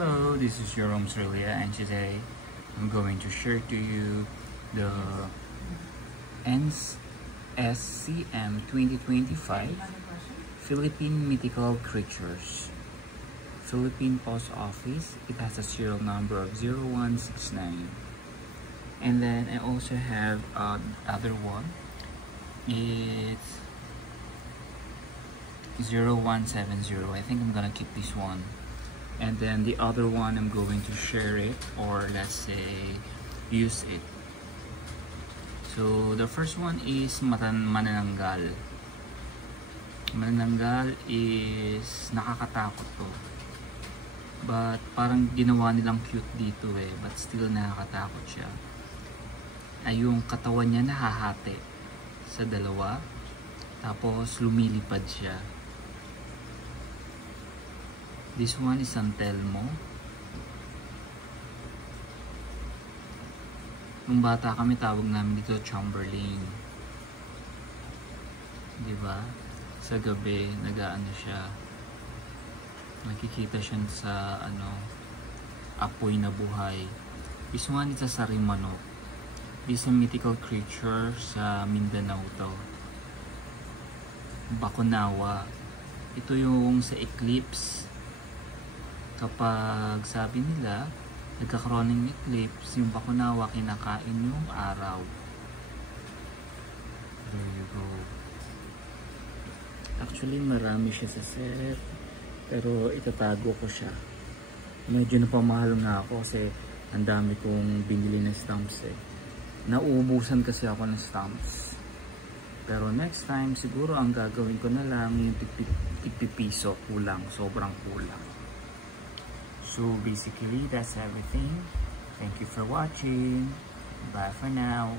Hello, this is Jerome Australia, and today I'm going to share to you the NSCM 2025 Philippine Mythical Creatures. Philippine Post Office. It has a serial number of 0169. And then I also have other one. It's 0170. I think I'm gonna keep this one. And then the other one, I'm going to share it, or let's say use it. So the first one is Manananggal. Manananggal is nakakatakot to, but parang ginawa nilang cute dito but still nakakatakot siya. Ay, yung katawan niya nahahati sa dalawa, tapos lumilipad siya. This one is San Telmo. Nung bata kami, tawag namin dito Chamberlain. Diba? Sa gabi, nag-aano siya. Nakikita siya sa apoy na buhay. This one is a Sarimanok. This is a mythical creature sa Mindanao to. Bakunawa. Ito yung sa eclipse. Kapag sabi nila, nagkakaroon ng eclipse, yung Bakunawa kinakain yung araw. There you go. Actually, marami siya sa set, pero itatago ko siya. Medyo napamahal nga ako kasi ang dami kong binili ng stamps Nauubusan kasi ako ng stamps. Pero next time, siguro ang gagawin ko na lang yung tig-piso kulang, sobrang kulang. So basically, that's everything. Thank you for watching. Bye for now.